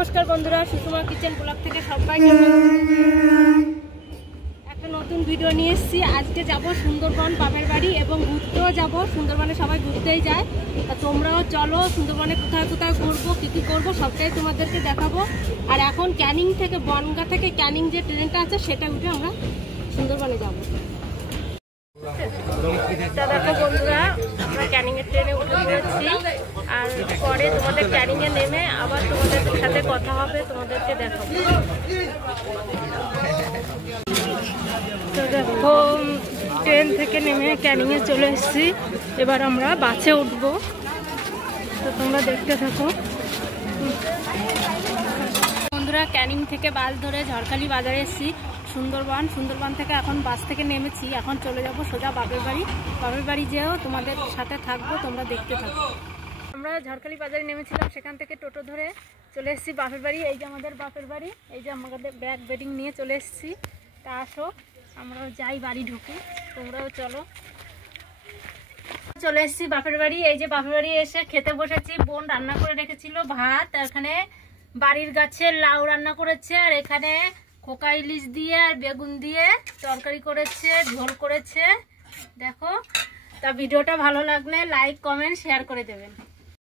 নমস্কার বন্ধুরা, Sushma kitchen blog থেকে সবাইকে একটা নতুন ভিডিও নিয়ে এসেছি। আজকে যাব সুন্দরবন বাপের বাড়ি এবং ঘুরতেও যাব। সুন্দরবনে সবাই ঘুরতেই যায়, তা তোমরাও চলো। সুন্দরবনে কোথায় কোথায় ঘুরবো, কী কী করবো সবটাই তোমাদেরকে দেখাবো। আর এখন ক্যানিং থেকে, বনগাঁ থেকে ক্যানিং যে ট্রেনটা আছে সেটা উঠে আমরা সুন্দরবনে যাবো। তা দেখো বন্ধুরা, আমরা ক্যানিংয়ের ট্রেনে উঠে পড়েছি। আর পরে তোমাদের ক্যানিংয়ে নেমে আবার তোমাদের সাথে কথা হবে, তোমাদেরকে দেখাবো। তো দেখো, ট্রেন থেকে নেমে ক্যানিংয়ে চলে এসেছি। এবার আমরা বাসে উঠবো, তো তোমরা দেখতে থাকো। বন্ধুরা, ক্যানিং থেকে বাস ধরে ঝড়খালি বাজারে এসেছি। সুন্দরবন থেকে এখন বাস থেকে নেমেছি। এখন চলে যাব সোজা বাপের বাড়ি। বাপের বাড়ি যেও তোমাদের সাথে থাকবো, তোমরা দেখতে থাকো। আমরা ঝড়খালি বাজারে নেমেছিলাম, সেখান থেকে টোটো ধরে চলে এসেছি বাপের বাড়ি। এই যে আমাদের বাপের বাড়ি, এই যে আমাদের ব্যাগ বেডিং নিয়ে চলে এসেছি। তা আসো, আমরাও যাই, বাড়ি ঢুকি, তোমরাও চলো। চলে এসেছি বাপের বাড়ি। এই যে বাপের বাড়ি এসে খেতে বসেছি। বোন রান্না করে রেখেছিল ভাত, এখানে বাড়ির গাছের লাউ রান্না করেছে, আর এখানে খোকা ইলিশ দিয়ে আর বেগুন দিয়ে তরকারি করেছে, ঝোল করেছে। দেখো, তা ভিডিওটা ভালো লাগলে লাইক, কমেন্ট, শেয়ার করে দেবেন।